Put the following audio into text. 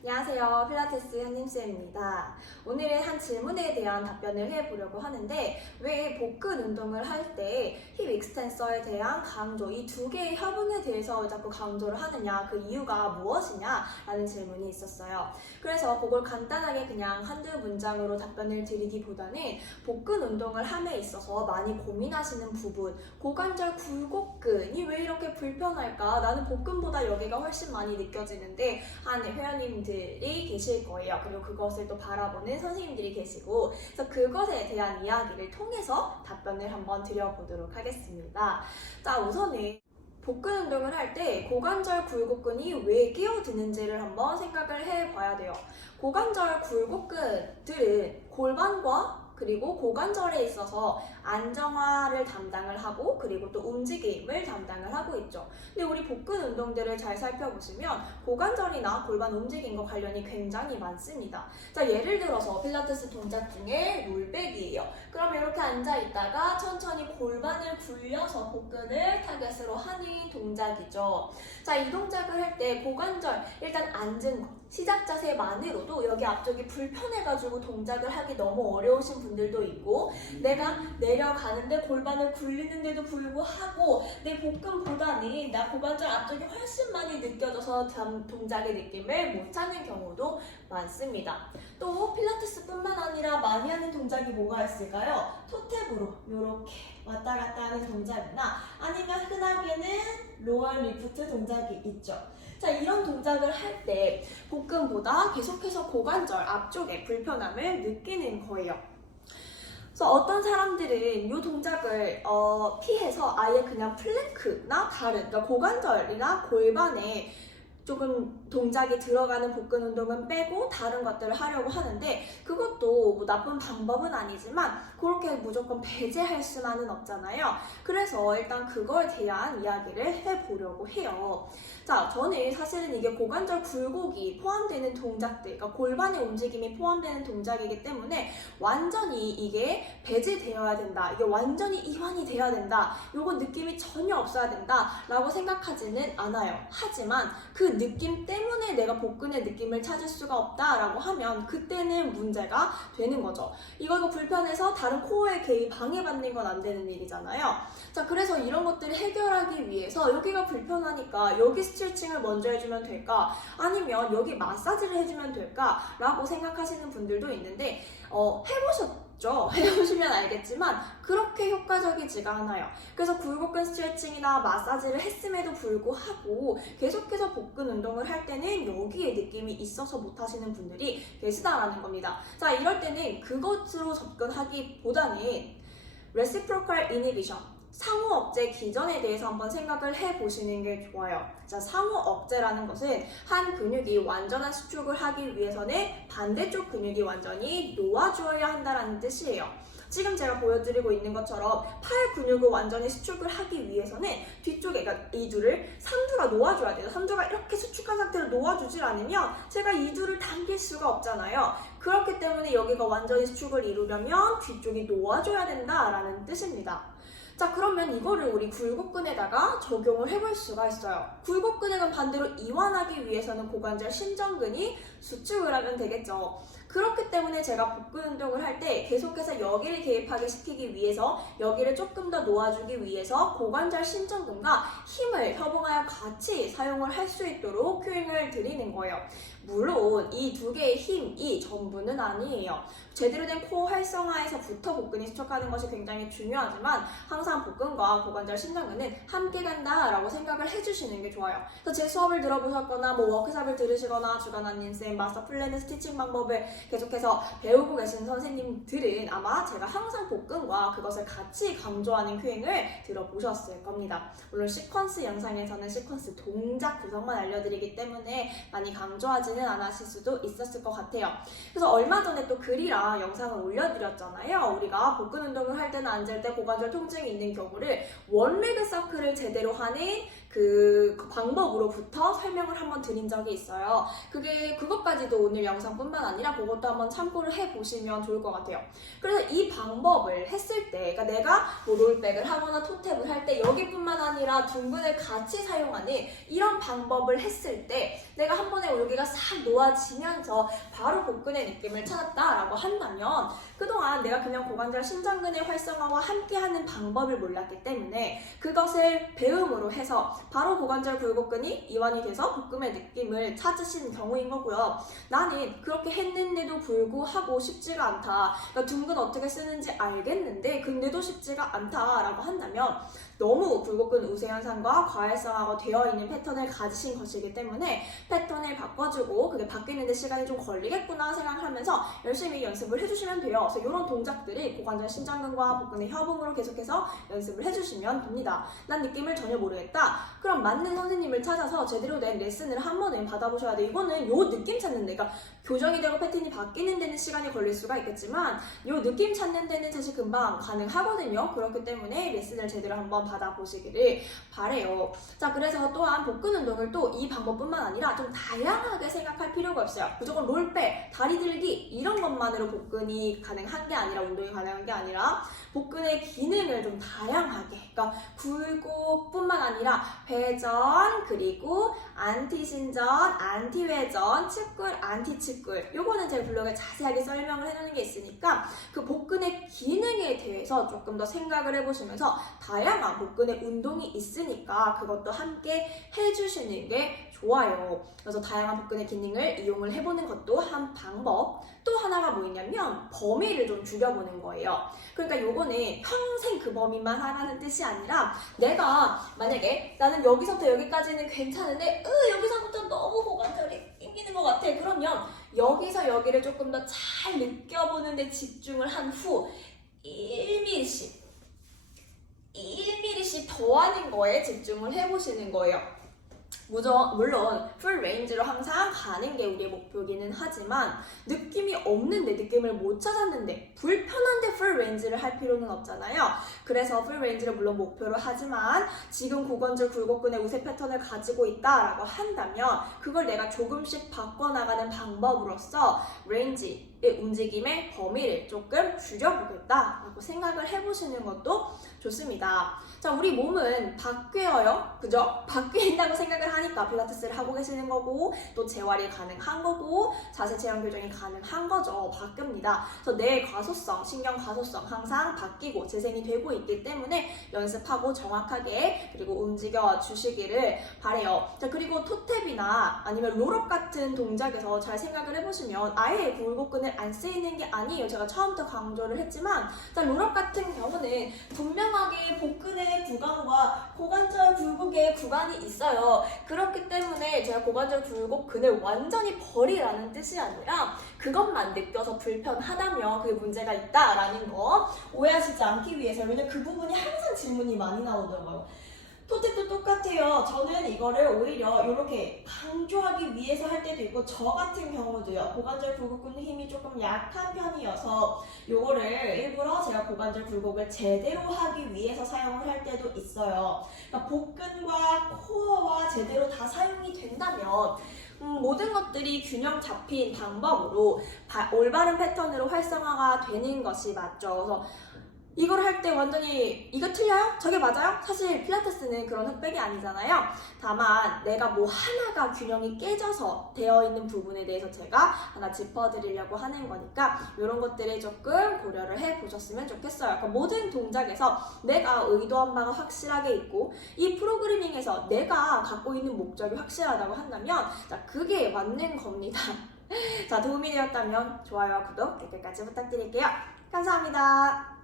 안녕하세요. 필라테스 현님쌤입니다. 오늘은 한 질문에 대한 답변을 해보려고 하는데 왜 복근 운동을 할 때 힙 익스텐서에 대한 강조, 이 두 개의 협응에 대해서 자꾸 강조를 하느냐, 그 이유가 무엇이냐 라는 질문이 있었어요. 그래서 그걸 간단하게 그냥 한두 문장으로 답변을 드리기보다는 복근 운동을 함에 있어서 많이 고민하시는 부분, 고관절 굴곡근이 왜 이렇게 불편할까? 나는 복근보다 여기가 훨씬 많이 느껴지는데 하는 회원님들이 계실 거예요. 그리고 그것을 또 바라보는 선생님들이 계시고, 그래서 그것에 대한 이야기를 통해서 답변을 한번 드려보도록 하겠습니다. 자, 우선은 복근 운동을 할 때 고관절 굴곡근이 왜 끼어드는지를 한번 생각을 해봐야 돼요. 고관절 굴곡근들은 골반과 그리고 고관절에 있어서 안정화를 담당을 하고 그리고 또 움직임을 담당을 하고 있죠. 근데 우리 복근 운동들을 잘 살펴보시면 고관절이나 골반 움직임과 관련이 굉장히 많습니다. 자, 예를 들어서 필라테스 동작 중에 롤백이에요. 그럼 이렇게 앉아있다가 천천히 골반을 굴려서 복근을 타겟으로 하는 동작이죠. 자, 이 동작을 할 때 고관절 일단 앉은 것, 시작 자세만으로도 여기 앞쪽이 불편해가지고 동작을 하기 너무 어려우신 분들도 있고, 내가 내려가는데 골반을 굴리는데도 불구하고 내 복근보다는 나 고관절 앞쪽이 훨씬 많이 느껴져서 동작의 느낌을 못 찾는 경우도 많습니다. 또 필라테스뿐만 아니라 많이 하는 동작이 뭐가 있을까요? 토탭으로 이렇게 왔다 갔다 하는 동작이나 아니면 흔하게는 로어 리프트 동작이 있죠. 자, 이런 동작을 할 때 복근보다 계속해서 고관절 앞쪽에 불편함을 느끼는 거예요. 그래서 어떤 사람들은 이 동작을 피해서 아예 그냥 플랭크나 다른, 그러니까 고관절이나 골반에 조금 동작이 들어가는 복근 운동은 빼고 다른 것들을 하려고 하는데, 그것도 뭐 나쁜 방법은 아니지만 그렇게 무조건 배제할 수만은 없잖아요. 그래서 일단 그거에 대한 이야기를 해보려고 해요. 자, 저는 사실은 이게 고관절 굴곡이 포함되는 동작들, 그러니까 골반의 움직임이 포함되는 동작이기 때문에 완전히 이게 배제되어야 된다, 이게 완전히 이완이 돼야 된다, 요거 느낌이 전혀 없어야 된다 라고 생각하지는 않아요. 하지만 그 느낌 때문에 내가 복근의 느낌을 찾을 수가 없다라고 하면 그때는 문제가 되는 거죠. 이거 불편해서 다른 코어의 개입 방해받는 건 안 되는 일이잖아요. 자, 그래서 이런 것들을 해결하기 위해서 여기가 불편하니까 여기 스트레칭을 먼저 해주면 될까? 아니면 여기 마사지를 해주면 될까? 라고 생각하시는 분들도 있는데 해보셨죠? 해보시면 알겠지만 그렇게 효과적이지가 않아요. 그래서 굴곡근 스트레칭이나 마사지를 했음에도 불구하고 계속해서 복근 운동을 할 때는 여기에 느낌이 있어서 못하시는 분들이 계시다라는 겁니다. 자, 이럴 때는 그것으로 접근하기보다는 reciprocal inhibition, 상호 억제 기전에 대해서 한번 생각을 해보시는 게 좋아요. 자, 상호 억제라는 것은 한 근육이 완전한 수축을 하기 위해서는 반대쪽 근육이 완전히 놓아주어야 한다는 뜻이에요. 지금 제가 보여드리고 있는 것처럼 팔 근육을 완전히 수축을 하기 위해서는 뒤쪽에, 그러니까 이두를 삼두가 놓아줘야 돼요. 삼두가 이렇게 수축한 상태로 놓아주질 않으면 제가 이두를 당길 수가 없잖아요. 그렇기 때문에 여기가 완전히 수축을 이루려면 뒤쪽이 놓아줘야 된다라는 뜻입니다. 자, 그러면 이거를 우리 굴곡근에다가 적용을 해볼 수가 있어요. 굴곡근액은 반대로 이완하기 위해서는 고관절 신전근이 수축을 하면 되겠죠. 그렇기 때문에 제가 복근 운동을 할 때 계속해서 여기를 개입하게 시키기 위해서, 여기를 조금 더 놓아주기 위해서 고관절 신전근과 힘을 협응하여 같이 사용을 할 수 있도록 큐잉을 드리는 거예요. 물론 이 두 개의 힘이 전부는 아니에요. 제대로 된 코어 활성화에서부터 복근이 수축하는 것이 굉장히 중요하지만 항상 복근과 고관절 신전근은 함께 간다라고 생각을 해주시는 게 좋아요. 그래서 제 수업을 들어보셨거나 워크샵을 들으시거나 주간아님쌤 마스터 플랜의 스티칭 방법을 계속해서 배우고 계신 선생님들은 아마 제가 항상 복근과 그것을 같이 강조하는 큐잉을 들어보셨을 겁니다. 물론 시퀀스 영상에서는 시퀀스 동작 구성만 알려드리기 때문에 많이 강조하지는 않으실 수도 있었을 것 같아요. 그래서 얼마 전에 또 글이랑 영상을 올려드렸잖아요. 우리가 복근 운동을 할 때나 앉을 때 고관절 통증이 있는 경우를 원레그 서클을 제대로 하는 그 방법으로부터 설명을 한번 드린 적이 있어요. 그것까지도 오늘 영상뿐만 아니라 그것도 한번 참고를 해보시면 좋을 것 같아요. 그래서 이 방법을 했을 때, 그러니까 내가 뭐 롤백을 하거나 토탭을 할 때 여기뿐만 아니라 둥근을 같이 사용하는 이런 방법을 했을 때 내가 한 번에 여기가 싹 놓아지면서 바로 복근의 느낌을 찾았다라고 한다면 그동안 내가 그냥 고관절 신장근의 활성화와 함께하는 방법을 몰랐기 때문에 그것을 배움으로 해서 바로 고관절 굴곡근이 이완이 돼서 복근의 느낌을 찾으신 경우인 거고요. 나는 그렇게 했는데도 불구하고 쉽지가 않다. 그러니까 둥근 어떻게 쓰는지 알겠는데 근데도 쉽지가 않다라고 한다면 너무 굴곡근 우세 현상과 과활성화가 되어 있는 패턴을 가지신 것이기 때문에 패턴을 바꿔주고 그게 바뀌는데 시간이 좀 걸리겠구나 생각하면서 열심히 연습을 해주시면 돼요. 그래서 이런 동작들이 고관절 신장근과 복근의 협응으로 계속해서 연습을 해주시면 됩니다. 난 느낌을 전혀 모르겠다. 그럼 맞는 선생님을 찾아서 제대로 된 레슨을 한 번은 받아보셔야 돼. 이거는 요 느낌 찾는 데가 교정이 되고 패턴이 바뀌는 데는 시간이 걸릴 수가 있겠지만 요 느낌 찾는 데는 사실 금방 가능하거든요. 그렇기 때문에 레슨을 제대로 한번 받아보시기를 바래요. 자, 그래서 또한 복근 운동을 또 이 방법뿐만 아니라 좀 다양하게 생각할 필요가 없어요. 무조건 롤백, 다리 들기 이런 것만으로 복근이 가능한 게 아니라 운동이 가능한 게 아니라 복근의 기능을 좀 다양하게, 그러니까 굴곡뿐만 아니라 회전, 그리고 안티신전, 안티회전, 측근, 안티측근 요거는 제 블로그에 자세하게 설명을 해놓는 게 있으니까 그 복근의 기능에 대해서 조금 더 생각을 해보시면서 다양한 복근의 운동이 있으니까 그것도 함께 해주시는 게 좋아요. 그래서 다양한 복근의 기능을 이용을 해보는 것도 한 방법. 또 하나가 뭐냐면 범위를 좀 줄여보는 거예요. 그러니까 요거는 평생 그 범위만 하라는 뜻이 아니라 내가 만약에 나는 여기서부터 여기까지는 괜찮은데 여기서부터 너무 고관절이 낑기는 것 같아. 그러면 여기서 여기를 조금 더 잘 느껴보는 데 집중을 한 후 1mm씩 더하는 거에 집중을 해보시는 거예요. 물론 풀 레인지로 항상 가는 게 우리의 목표이기는 하지만 느낌이 없는데, 느낌을 못 찾았는데 불편한데 풀 레인지를 할 필요는 없잖아요. 그래서 풀 레인지를 물론 목표로 하지만 지금 고관절 굴곡근의 우세 패턴을 가지고 있다라고 한다면 그걸 내가 조금씩 바꿔나가는 방법으로서 레인지의 움직임의 범위를 조금 줄여보겠다라고 생각을 해보시는 것도 좋습니다. 자, 우리 몸은 바뀌어요. 그죠? 바뀐다고 생각을 하니까 필라테스를 하고 계시는 거고 또 재활이 가능한 거고 자세 체형 교정이 가능한 거죠. 바뀝니다. 그래서 뇌의 과소성, 신경 과소성 항상 바뀌고 재생이 되고 있기 때문에 연습하고 정확하게 그리고 움직여 주시기를 바래요. 자, 그리고 토탭이나 아니면 롤업 같은 동작에서 잘 생각을 해보시면 아예 굴곡근을 안 쓰이는 게 아니에요. 제가 처음부터 강조를 했지만 자, 롤업 같은 경우는 분명하게 복근의 구간과 고관절 굴곡의 구간이 있어요. 그렇기 때문에 제가 고관절 굴곡근을 완전히 버리라는 뜻이 아니라 그것만 느껴서 불편하다면 그게 문제가 있다라는 거 오해하시지 않기 위해서. 왜냐면 그 부분이 항상 질문이 많이 나오더라고요. 토탭도 똑같아요. 저는 이거를 오히려 이렇게 강조하기 위해서 할 때도 있고 저 같은 경우도요. 고관절 굴곡근 힘이 조금 약한 편이어서 이거를 일부러 제가 고관절 굴곡을 제대로 하기 위해서 사용을 할 때도 있어요. 그러니까 복근과 코어와 제대로 다 사용이 된다면 모든 것들이 균형 잡힌 방법으로 올바른 패턴으로 활성화가 되는 것이 맞죠. 그래서 이걸 할 때 완전히 이거 틀려요? 저게 맞아요? 사실 필라테스는 그런 흑백이 아니잖아요. 다만 내가 뭐 하나가 균형이 깨져서 되어 있는 부분에 대해서 제가 하나 짚어드리려고 하는 거니까 이런 것들을 조금 고려를 해보셨으면 좋겠어요. 그러니까 모든 동작에서 내가 의도한 바가 확실하게 있고 이 프로그래밍에서 내가 갖고 있는 목적이 확실하다고 한다면 자, 그게 맞는 겁니다. 자, 도움이 되었다면 좋아요와 구독, 댓글까지 부탁드릴게요. 감사합니다.